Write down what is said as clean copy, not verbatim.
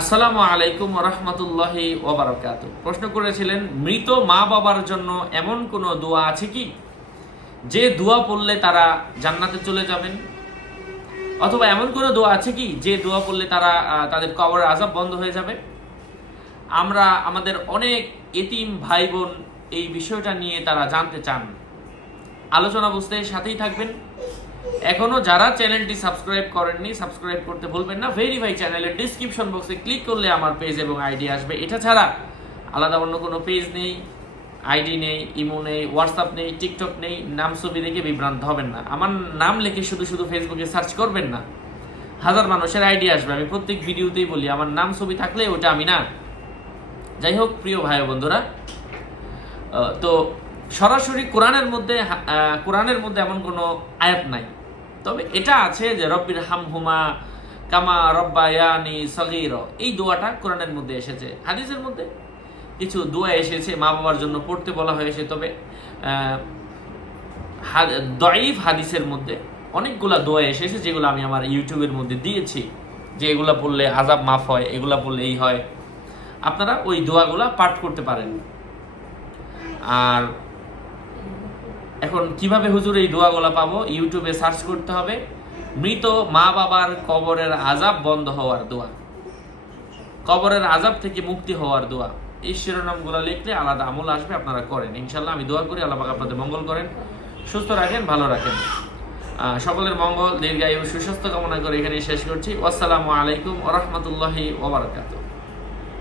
আসসালামু আলাইকুম রহমতুল্লাহি ওবারাকাতু। প্রশ্ন করেছিলেন, মৃত মা বাবার জন্য এমন কোনো দোয়া আছে কি যে দোয়া পড়লে তারা জান্নাতে চলে যাবেন, অথবা এমন কোনো দোয়া আছে কি যে দোয়া পড়লে তারা তাদের কবরের আযাব বন্ধ হয়ে যাবে। আমরা আমাদের অনেক এতিম ভাই বোন এই বিষয়টা নিয়ে তারা জানতে চান। আলোচনা বুঝতে সাথেই থাকবেন। এখনো যারা চ্যানেলটি সাবস্ক্রাইব করেননি, সাবস্ক্রাইব করতে ভুলবেন না। ভেরিফাই চ্যানেলের ডিসক্রিপশন বক্সে ক্লিক করলে আমার পেজ এবং আইডি আসবে। এটা ছাড়া আলাদা অন্য কোনো পেজ নেই, আইডি নেই, ইমো নেই, হোয়াটসঅ্যাপ নেই, টিকটক নেই। নাম ছবি দেখে বিভ্রান্ত হবেন না। আমার নাম লিখে শুধু শুধু ফেসবুকে সার্চ করবেন না। হাজার মানুষের আইডি আসবে। আমি প্রত্যেক ভিডিওতেই বলি আমার নাম ছবি থাকলে ওটা আমি না। যাই হোক, প্রিয় ভাই বন্ধুরা, তো সরাসরি কোরআনের মধ্যে এমন কোনো আয়াত নাই, তবে এটা আছে যে রব্বির হামহুমা কামা রব্বায়ানি সগীরা। এই দোয়াটা কোরআনের মধ্যে এসেছে। হাদিসের মধ্যে কিছু দোয়া এসেছে মা বাবার জন্য পড়তে বলা হয়েছে, তবে দঈফ হাদিসের মধ্যে অনেকগুলা দোয়া এসেছে যেগুলো আমি আমার ইউটিউবের মধ্যে দিয়েছি, যে এগুলা পড়লে আযাব মাফ হয়, এগুলা পড়লে এই হয়। আপনারা ওই দোয়াগুলা পাঠ করতে পারেন। আর এখন কিভাবে হুজুর এই দোয়াগুলা পাবো? ইউটিউবে সার্চ করতে হবে মৃত মা বাবার কবরের আযাব বন্ধ হওয়ার দোয়া, কবরের আযাব থেকে মুক্তি হওয়ার দোয়া। এই শিরোনামগুলো লিখলে আলাদা আমল আসবে, আপনারা করেন ইনশাল্লাহ। আমি দোয়া করি আল্লাহ পাক আপনাদের মঙ্গল করেন, সুস্থ রাখেন, ভালো রাখেন। সকলের মঙ্গল, দীর্ঘায়ু, সুস্বাস্থ্য কামনা করে এখানে শেষ করছি। আসসালামু আলাইকুম ওয়া রাহমাতুল্লাহি ওয়া বারাকাতুহু।